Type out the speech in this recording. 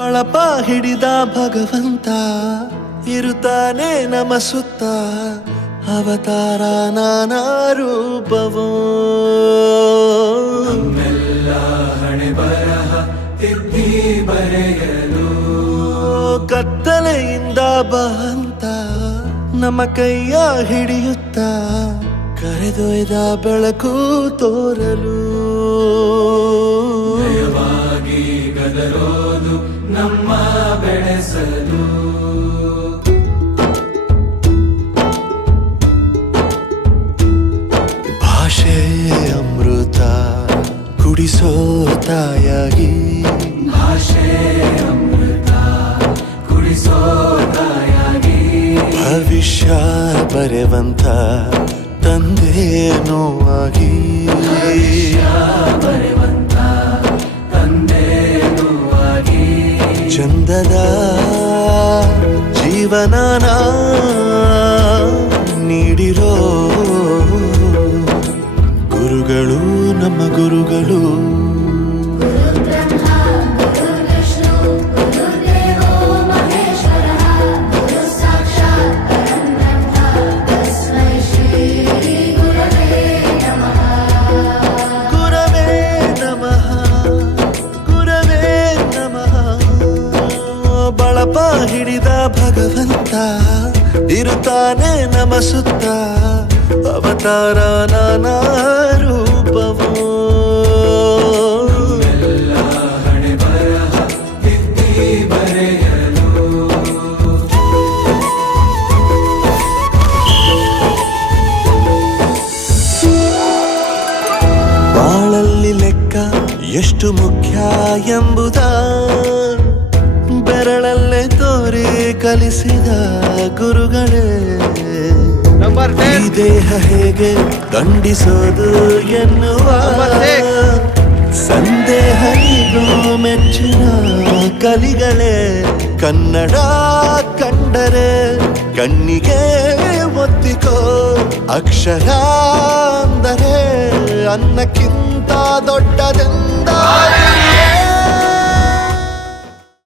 ಬಳಪ ಹಿಡಿದ ಭಗವಂತ ಇರುತ್ತಾನೆ ನಮ ಸುತ್ತ ಅವತಾರ ನಾನಾ ರೂಪವೋ ನಮ್ಮೆಲ್ಲ ಹಣೆ ಬರಹ ತಿದ್ದಿ ಬರೆಯಲು ಕತ್ತಲೆಯಿಂದ ಬಂತ ನಮ್ಮ ಕೈಯ ಹಿಡಿಯುತ್ತ ಕರೆದೊಯ್ದ ಬೆಳಕು ತೋರಲು ಭಯವಾಗಿ ಗದರೋದು ನಮ್ಮ ಬೆಳೆಸಲು ಭಾಷೆ ಅಮೃತ ಕುಡಿಸೋ ತಾಯಾಗಿ ಭಾಷೆ ಅಮೃತ ಕುಡಿಸೋ ತಾಯಾಗಿ ಭವಿಷ್ಯ ಬರೆವಂತ ತಂದೇನೋ ಆಗಿ ಬರೆವಂತ ತಂದೇನೂ ಆಗಿ ಚಂದದ ಜೀವನನ ನೀಡಿರೋ ಗುರುಗಳು ನಮ್ಮ ಗುರುಗಳು ಬಳಪ ಹಿಡಿದ ಭಗವಂತ ಇರುತ್ತಾನೆ ನಮ ಸುತ್ತ ಅವತಾರ ನಾನಾ ರೂಪವೋ ಎಲ್ಲ ಹಣೆ ಬರಹ ತಿದ್ದಿ ಬರೆಯಲು ಬಾಳಲ್ಲಿ ಲೆಕ್ಕ ಎಷ್ಟು ಮುಖ್ಯ ಎಂಬುದ ಬೆರಳಲ್ಲೇ ತೋರಿ ಕಲಿಸಿದ ಗುರುಗಳೇ ಈ ದೇಹ ಹೇಗೆ ದಂಡಿಸೋದು ಎನ್ನುವ ಸಂದೇಹನಿಗೂ ಮೆಚ್ಚಿನ ಕಲಿಗಳೇ ಕನ್ನಡ ಕಂಡರೆ ಕಣ್ಣಿಗೆ ಒತ್ತಿಕೋ ಅಕ್ಷರ ಅಂದರೆ ಅನ್ನಕ್ಕಿಂತ ದೊಡ್ಡದೆಂದ